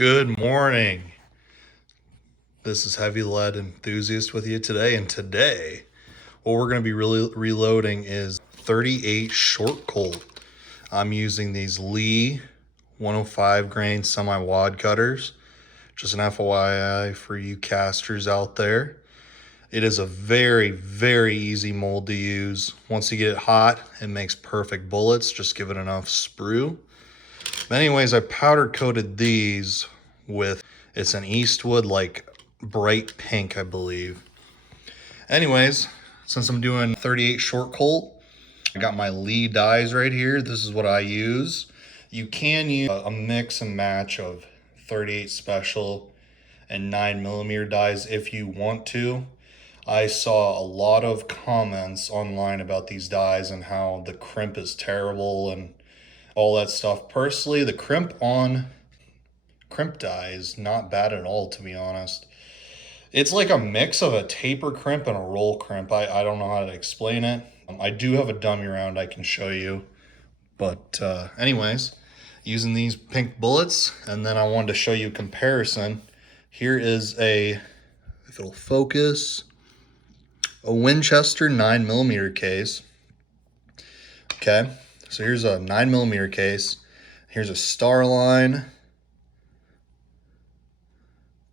Good morning. This is Heavy Lead Enthusiast with you today, and today what we're going to be reloading is 38 short colt. I'm using these Lee 105 grain semi-wad cutters. Just an FYI for you casters out there. It is a very, very easy mold to use. Once you get it hot, it makes perfect bullets. Just give it enough sprue. But anyways, I powder coated these with, it's an Eastwood, like bright pink, I believe. Anyways, since I'm doing 38 short colt, I got my Lee dies right here. This is what I use. You can use a mix and match of 38 special and 9mm dies if you want to. I saw a lot of comments online about these dies and how the crimp is terrible and all that stuff. Personally, the crimp on crimp die is not bad at all, to be honest. It's like a mix of a taper crimp and a roll crimp. I don't know how to explain it. I do have a dummy round I can show you. But anyways, using these pink bullets, and then I wanted to show you a comparison. Here is a, if it'll focus, a Winchester 9mm case. Okay, so here's a 9mm case. Here's a Starline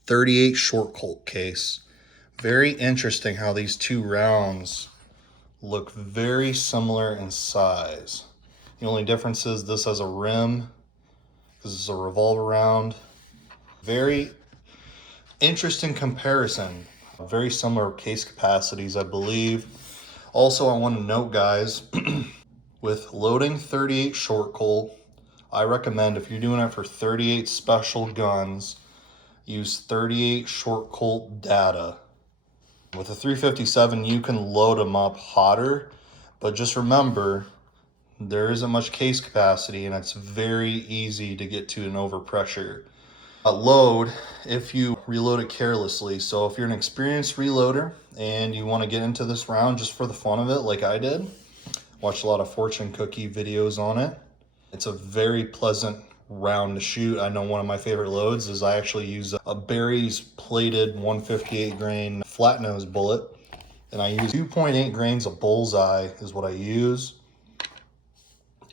38 short colt case. Very interesting how these two rounds look very similar in size. The only difference is this has a rim. This is a revolver round. Very interesting comparison. Very similar case capacities, I believe. Also, I want to note, guys, with loading 38 short colt, I recommend if you're doing it for 38 special guns, use 38 short colt data. With a 357, you can load them up hotter, but just remember, there isn't much case capacity and it's very easy to get to an overpressure load if you reload it carelessly. So if you're an experienced reloader and you want to get into this round just for the fun of it, like I did, watched a lot of fortune cookie videos on it. It's a very pleasant round to shoot. I know one of my favorite loads is I actually use a Barry's plated 158 grain flat nose bullet, and I use 2.8 grains of bullseye is what I use.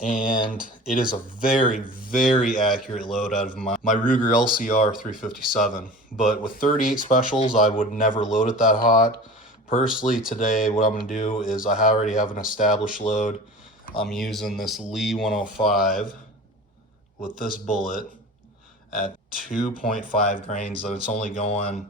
And it is a very, very accurate load out of my Ruger LCR 357. But with 38 specials, I would never load it that hot. Personally, today, what I'm gonna do is I already have an established load. I'm using this Lee 105 with this bullet at 2.5 grains, and it's only going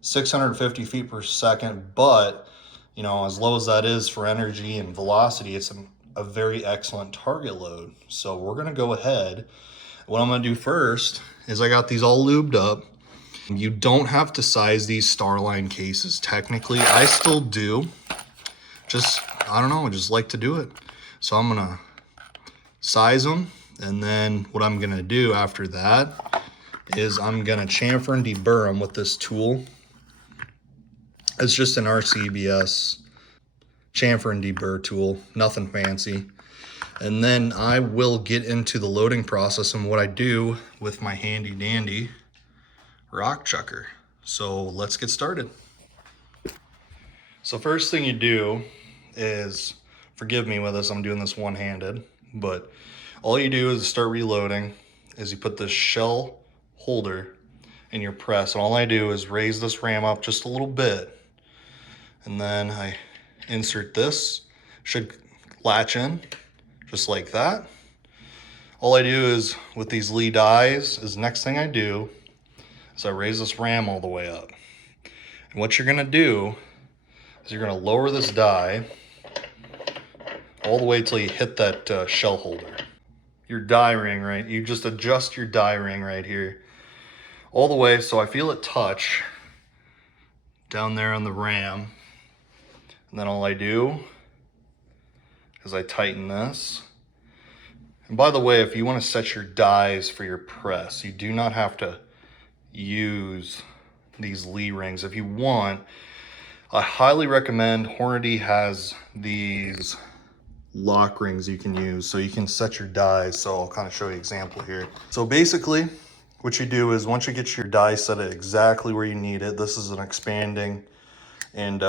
650 feet per second, but you know, as low as that is for energy and velocity, it's a very excellent target load. So we're gonna go ahead. What I'm gonna do first is I got these all lubed up. You don't have to size these Starline cases technically. I still do. Just, I don't know, I just like to do it. So I'm gonna size them, and then what I'm gonna do after that is I'm gonna chamfer and deburr them with this tool. It's just an RCBS chamfer and deburr tool, nothing fancy. And then I will get into the loading process and what I do with my handy dandy rock chucker. So let's get started. So first thing you do is, forgive me with this, I'm doing this one-handed, but all you do is start reloading is you put this shell holder in your press, and all I do is raise this ram up just a little bit, and then I insert this, should latch in just like that. All I do is with these Lee dies is next thing I do is I raise this ram all the way up. And what you're gonna do is you're gonna lower this die all the way till you hit that shell holder. Your die ring, right? You just adjust your die ring right here all the way so I feel it touch down there on the ram. And then all I do is I tighten this. And by the way, if you want to set your dies for your press, you do not have to use these Lee rings. If you want, I highly recommend, Hornady has these lock rings you can use so you can set your dies. So I'll kind of show you an example here. So basically what you do is once you get your die set at exactly where you need it, this is an expanding and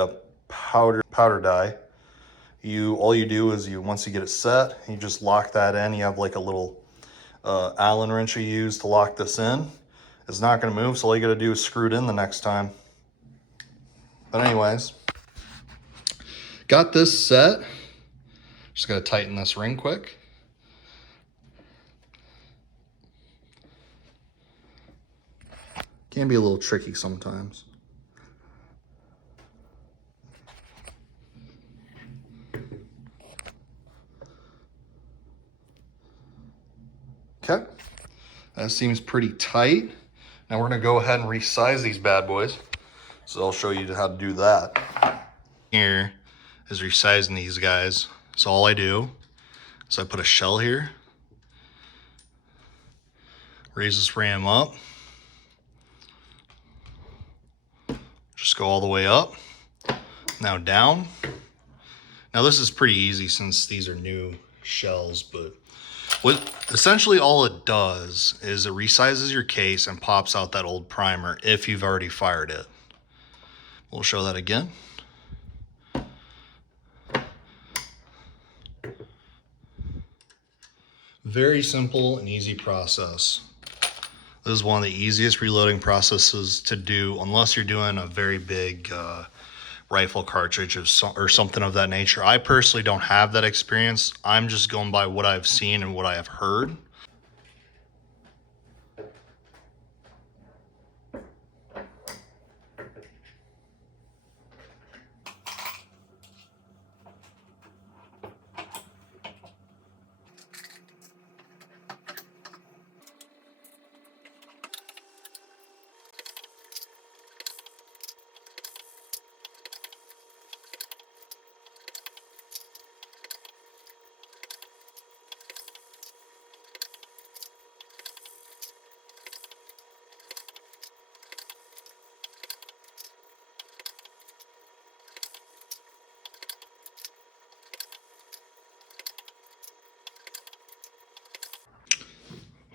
powder die. All you do is once you get it set, you just lock that in. You have like a little Allen wrench you use to lock this in. It's not going to move, so all you got to do is screw it in the next time. But anyways, got this set. Just got to tighten this ring quick. Can be a little tricky sometimes. Okay, that seems pretty tight. Now we're gonna go ahead and resize these bad boys. So I'll show you how to do that. Here is resizing these guys. So all I do is I put a shell here, raise this ram up, just go all the way up, now down. Now this is pretty easy since these are new shells, but essentially all it does is it resizes your case and pops out that old primer if you've already fired it. We'll show that again. Very simple and easy process. This is one of the easiest reloading processes to do unless you're doing a very big rifle cartridge or something of that nature. I personally don't have that experience. I'm just going by what I've seen and what I have heard.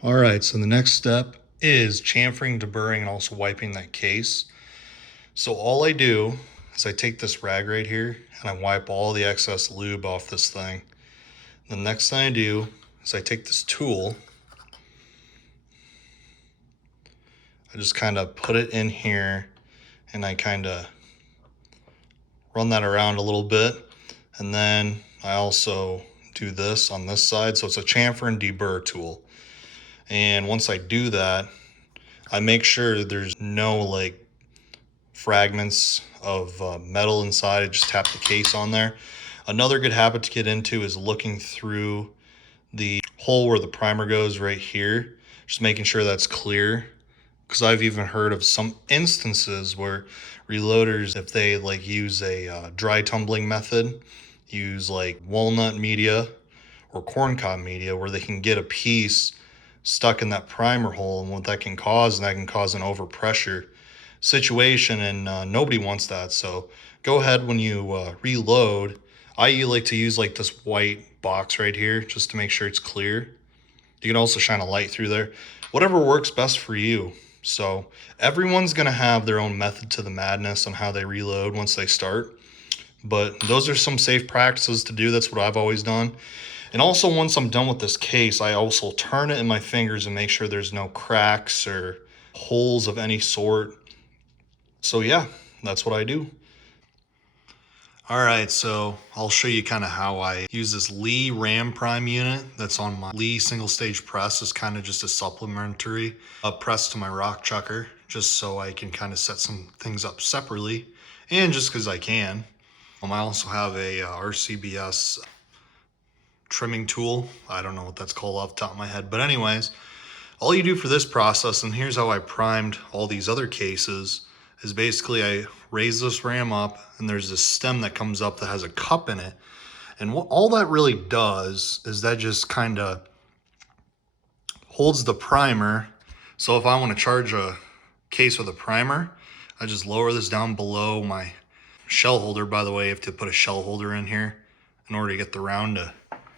All right, so the next step is chamfering, deburring, and also wiping that case. So all I do is I take this rag right here and I wipe all the excess lube off this thing. The next thing I do is I take this tool, I just kind of put it in here and I kind of run that around a little bit. And then I also do this on this side. So it's a chamfer and deburr tool. And once I do that, I make sure there's no like fragments of metal inside. I just tap the case on there. Another good habit to get into is looking through the hole where the primer goes right here, just making sure that's clear. Because I've even heard of some instances where reloaders, if they like use a dry tumbling method, use like walnut media or corncob media, where they can get a piece stuck in that primer hole, and what that can cause an overpressure situation, and nobody wants that. So go ahead when you reload. I like to use like this white box right here just to make sure it's clear. You can also shine a light through there, whatever works best for you. So everyone's gonna have their own method to the madness on how they reload once they start, but those are some safe practices to do. That's what I've always done. And also, once I'm done with this case, I also turn it in my fingers and make sure there's no cracks or holes of any sort. So yeah, that's what I do. All right, so I'll show you kind of how I use this Lee Ram Prime unit that's on my Lee single stage press. It's kind of just a supplementary press to my rock chucker, just so I can kind of set some things up separately, and just because I can. I also have a RCBS trimming tool. I don't know what that's called off the top of my head, but anyways, all you do for this process, and here's how I primed all these other cases, is basically I raise this ram up and there's this stem that comes up that has a cup in it. And what all that really does is that just kind of holds the primer. So if I want to charge a case with a primer, I just lower this down below my shell holder. By the way, you have to put a shell holder in here in order to get the round to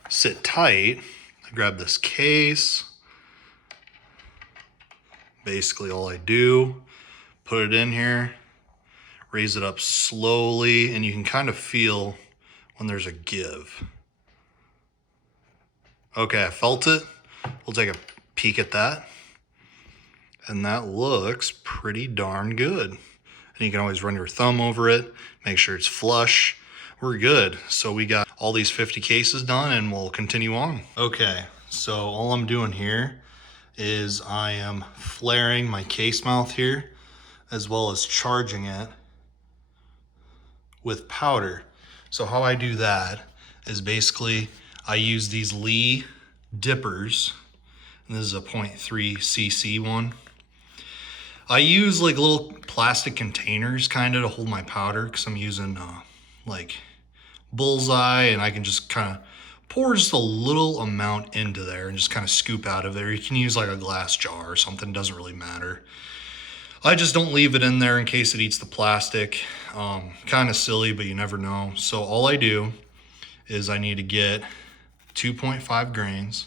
sit tight. I grab this case, basically all I do. Put it in here, raise it up slowly, and you can kind of feel when there's a give. Okay, I felt it. We'll take a peek at that. And that looks pretty darn good. And you can always run your thumb over it, make sure it's flush. We're good. So we got all these 50 cases done and we'll continue on. Okay, so all I'm doing here is I am flaring my case mouth here as well as charging it with powder. So how I do that is basically I use these Lee dippers, and this is a 0.3 cc one. I use like little plastic containers kind of to hold my powder because I'm using like bullseye, and I can just kind of pour just a little amount into there and just kind of scoop out of there. You can use like a glass jar or something, it doesn't really matter. I just don't leave it in there in case it eats the plastic. Kind of silly, but you never know. So all I do is I need to get 2.5 grains.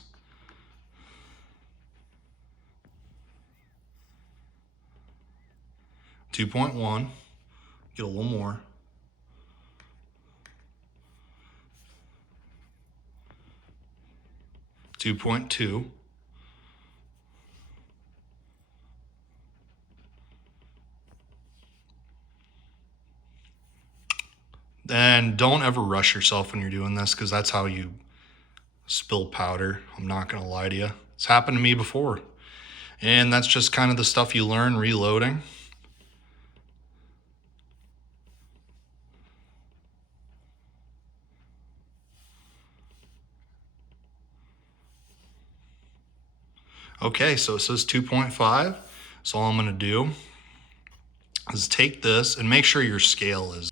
.1, get a little more. 2.2. And don't ever rush yourself when you're doing this, because that's how you spill powder. I'm not gonna lie to you. It's happened to me before. And that's just kind of the stuff you learn reloading. Okay, so it says 2.5. So all I'm gonna do is take this and make sure your scale is,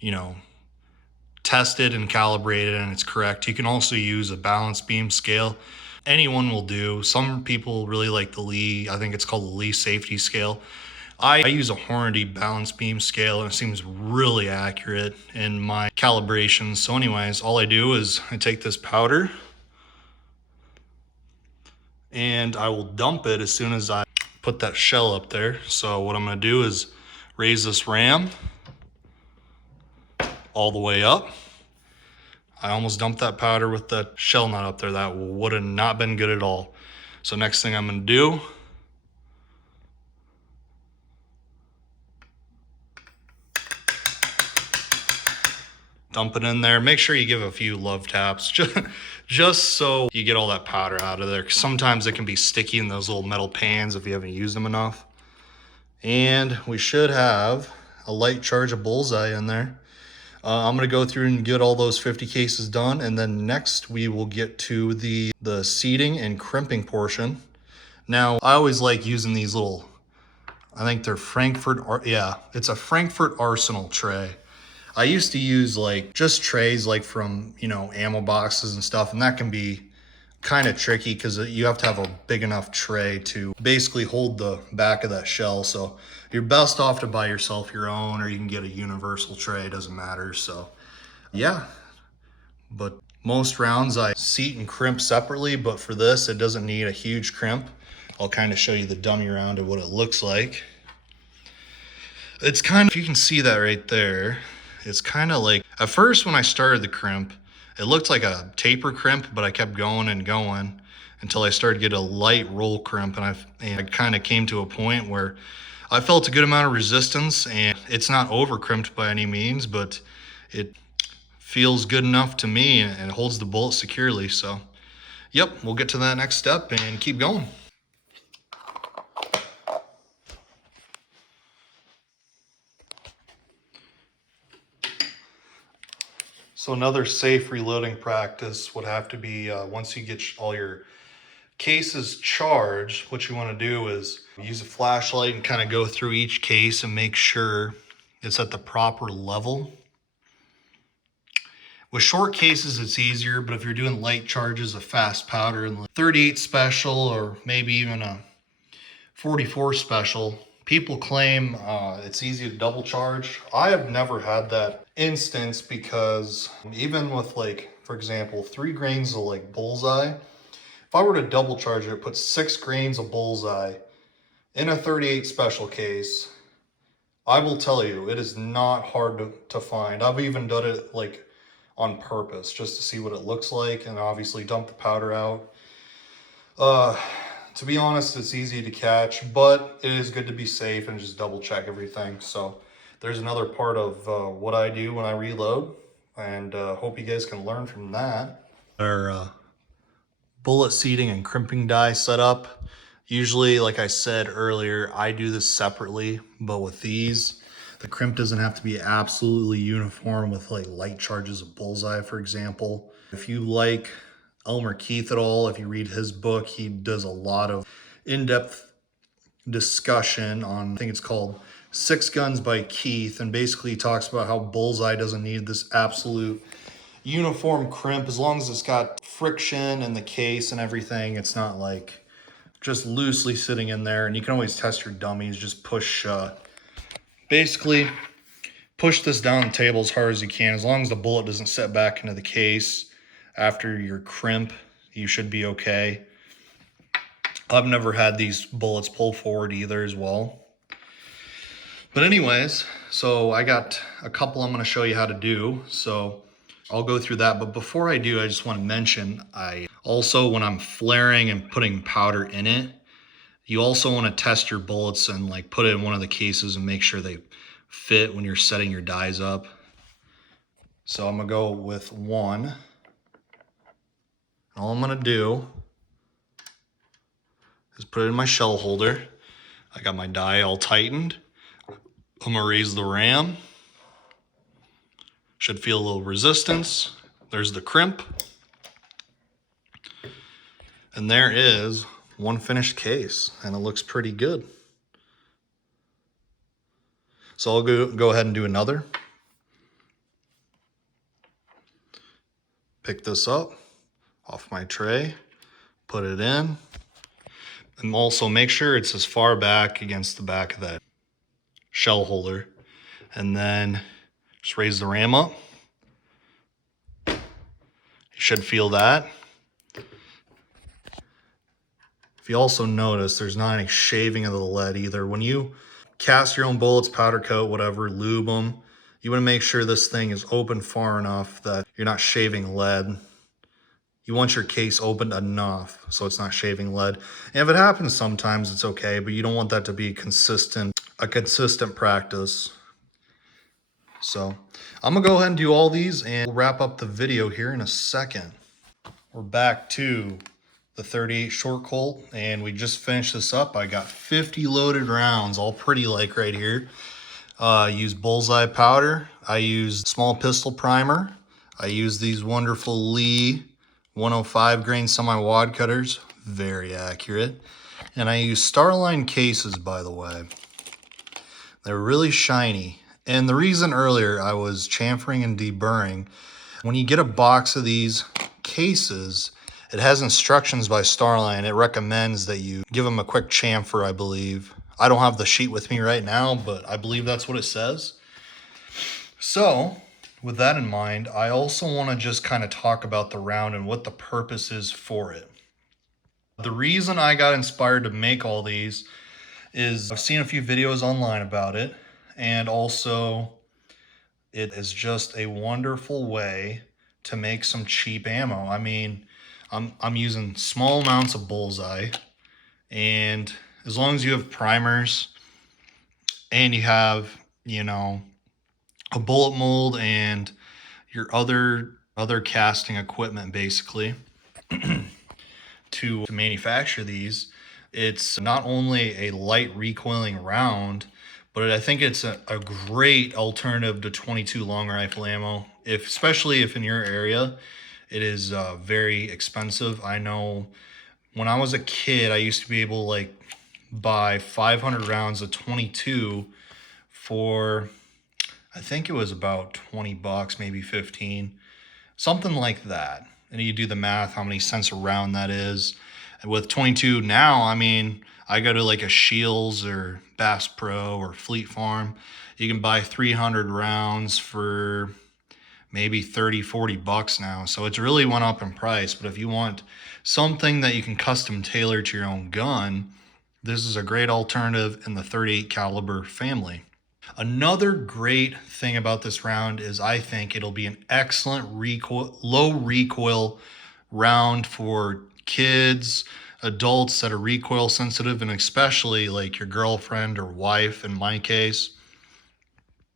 tested and calibrated and it's correct. You can also use a balance beam scale. Anyone will do. Some people really like the Lee, I think it's called the Lee safety scale. I use a Hornady balance beam scale and it seems really accurate in my calibrations. So anyways, all I do is I take this powder and I will dump it as soon as I put that shell up there. So what I'm gonna do is raise this ram all the way up. I almost dumped that powder with the shell nut up there. That would have not been good at all. So next thing I'm gonna do, dump it in there. Make sure you give a few love taps just so you get all that powder out of there. 'Cause sometimes it can be sticky in those little metal pans if you haven't used them enough. And we should have a light charge of bullseye in there. I'm gonna go through and get all those 50 cases done, and then next we will get to the seating and crimping portion. Now, I always like using these little, I think they're it's a Frankfurt Arsenal tray. I used to use like just trays like from, ammo boxes and stuff, and that can be kind of tricky because you have to have a big enough tray to basically hold the back of that shell. So you're best off to buy yourself your own, or you can get a universal tray, it doesn't matter. So yeah, but most rounds I seat and crimp separately, but for this it doesn't need a huge crimp. I'll kind of show you the dummy round of what it looks like. It's kind of, if you can see that right there, it's kind of like, at first when I started the crimp, it looked like a taper crimp, but I kept going and going until I started getting a light roll crimp, and I kind of came to a point where I felt a good amount of resistance, and it's not over crimped by any means, but it feels good enough to me, and it holds the bullet securely. So yep, we'll get to that next step and keep going. So another safe reloading practice would have to be once you get all your cases charged, what you want to do is use a flashlight and kind of go through each case and make sure it's at the proper level. With short cases, it's easier, but if you're doing light charges of fast powder and 38 special or maybe even a 44 special, people claim it's easy to double charge. I have never had that instance because even with, like, for example, 3 grains of like bullseye, if I were to double charge it, put 6 grains of bullseye in a 38 special case, I will tell you, it is not hard to find. I've even done it like on purpose just to see what it looks like, and obviously dump the powder out. To be honest, it's easy to catch, but it is good to be safe and just double check everything. So there's another part of what I do when I reload, and hope you guys can learn from that. Our bullet seating and crimping die set up. Usually, like I said earlier, I do this separately, but with these, the crimp doesn't have to be absolutely uniform with like light charges of bullseye, for example. If you like Elmer Keith at all, if you read his book, he does a lot of in-depth discussion on, I think it's called Six Guns by Keith, and basically he talks about how bullseye doesn't need this absolute uniform crimp. As long as it's got friction in the case and everything, it's not like just loosely sitting in there. And you can always test your dummies. Just basically push this down the table as hard as you can. As long as the bullet doesn't set back into the case after your crimp, you should be okay. I've never had these bullets pull forward either as well. But anyways, so I got a couple I'm going to show you how to do. So I'll go through that. But before I do, I just want to mention, I also, when I'm flaring and putting powder in it, you also want to test your bullets and like put it in one of the cases and make sure they fit when you're setting your dies up. So I'm going to go with one. All I'm going to do is put it in my shell holder. I got my die all tightened. I'm going to raise the ram. Should feel a little resistance. There's the crimp. And there is one finished case, and it looks pretty good. So I'll go ahead and do another. Pick this up off my tray, put it in, and also make sure it's as far back against the back of that shell holder. And then just raise the ram up. You should feel that. If you also notice, there's not any shaving of the lead either. When you cast your own bullets, powder coat, whatever, lube them, you want to make sure this thing is open far enough that you're not shaving lead. You want your case opened enough so it's not shaving lead. And if it happens sometimes, it's okay, but you don't want that to be a consistent practice. So I'm gonna go ahead and do all these and we'll wrap up the video here in a second. We're back to the 38 short Colt, and we just finished this up. I got 50 loaded rounds, all pretty like right here. I used bullseye powder. I used small pistol primer. I used these wonderful Lee 105 grain semi-wad cutters, very accurate. And I used Starline cases, by the way. They're really shiny. And the reason earlier I was chamfering and deburring, when you get a box of these cases, it has instructions by Starline. It recommends that you give them a quick chamfer, I believe. I don't have the sheet with me right now, but I believe that's what it says. So, with that in mind, I also want to just kind of talk about the round and what the purpose is for it. The reason I got inspired to make all these is I've seen a few videos online about it, and also it is just a wonderful way to make some cheap ammo. I mean, I'm using small amounts of bullseye, and as long as you have primers and you have, you know, a bullet mold and your other casting equipment basically to manufacture these, it's not only a light recoiling round, but I think it's a great alternative to 22 long rifle ammo, especially if in your area it is very expensive. I know when I was a kid, I used to be able to like buy 500 rounds of 22 for, I think it was about 20 bucks, maybe 15, something like that. And you do the math, how many cents a round that is. And with 22 now, I mean, I go to like a Shields or Bass Pro or Fleet Farm. You can buy 300 rounds for maybe 30, 40 bucks now. So it's really went up in price. But if you want something that you can custom tailor to your own gun, this is a great alternative in the 38 caliber family. Another great thing about this round is I think it'll be an excellent low recoil round for kids, adults that are recoil sensitive, and especially like your girlfriend or wife in my case.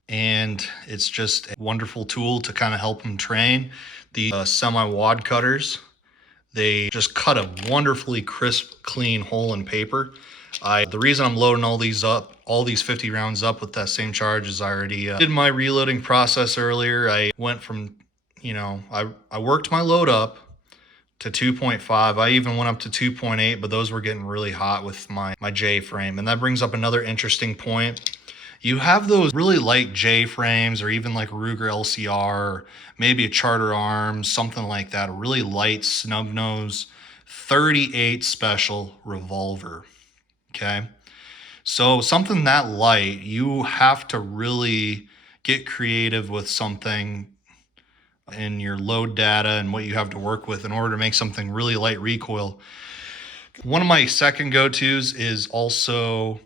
And it's just a wonderful tool to kind of help them train. The semi-wad cutters, they just cut a wonderfully crisp, clean hole in paper. The reason I'm loading all these 50 rounds up with that same charge is I already did my reloading process earlier. I went from, I worked my load up to 2.5. I even went up to 2.8, but those were getting really hot with my J frame. And that brings up another interesting point. You have those really light J frames, or even like Ruger LCR, or maybe a Charter Arms, something like that, a really light snub nose 38 special revolver. Okay. So something that light, you have to really get creative with something in your load data and what you have to work with in order to make something really light recoil. One of my second go-tos is also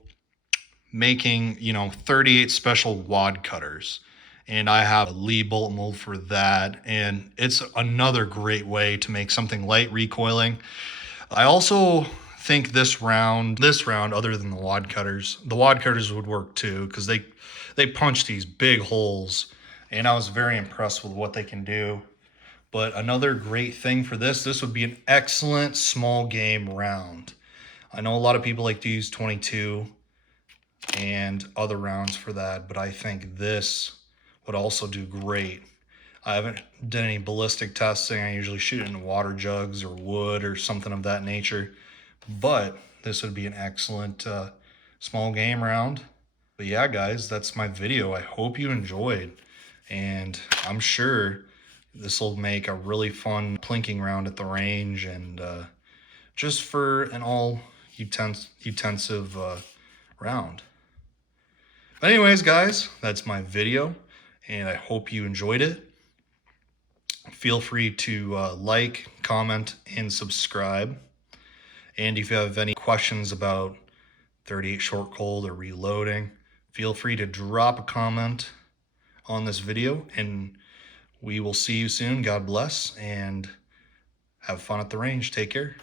making, 38 special wad cutters. And I have a Lee bullet mold for that. And it's another great way to make something light recoiling. I also think this round, other than the wad cutters would work too, because they punch these big holes. And I was very impressed with what they can do. But another great thing for this would be an excellent small game round. I know a lot of people like to use 22 and other rounds for that, but I think this would also do great. I haven't done any ballistic testing. I usually shoot it in water jugs or wood or something of that nature, but this would be an excellent small game round. But yeah, guys, that's my video. I hope you enjoyed, and I'm sure this will make a really fun plinking round at the range, and just for an all utensive round. But anyways, guys, that's my video, and I hope you enjoyed it. Feel free to like, comment, and subscribe. And if you have any questions about 38 short cold or reloading, feel free to drop a comment on this video, and we will see you soon. God bless, and have fun at the range. Take care.